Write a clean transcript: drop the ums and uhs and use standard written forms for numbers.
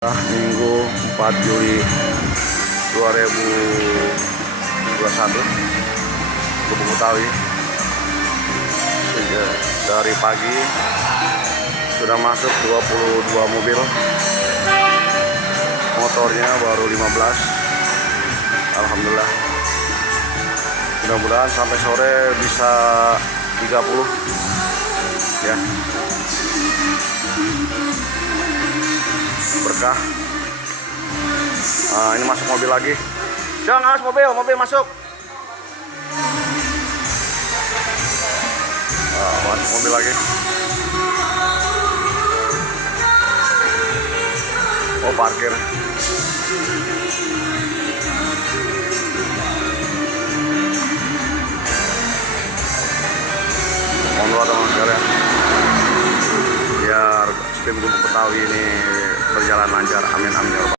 Minggu 4 Juli 2021 Gubuk Betawi. Dari pagi sudah masuk 22 mobil, motornya baru 15. Alhamdulillah, mudah-mudahan sampai sore bisa 30 ya, berkah. Ini masuk mobil lagi. Jangan awas mobil masuk. Masuk mobil lagi. Oh, parkir. Mohon doa teman sekalian, biar tim Gubuk Betawi ini berjalan lancar. Amin amin ya rabbal alamin.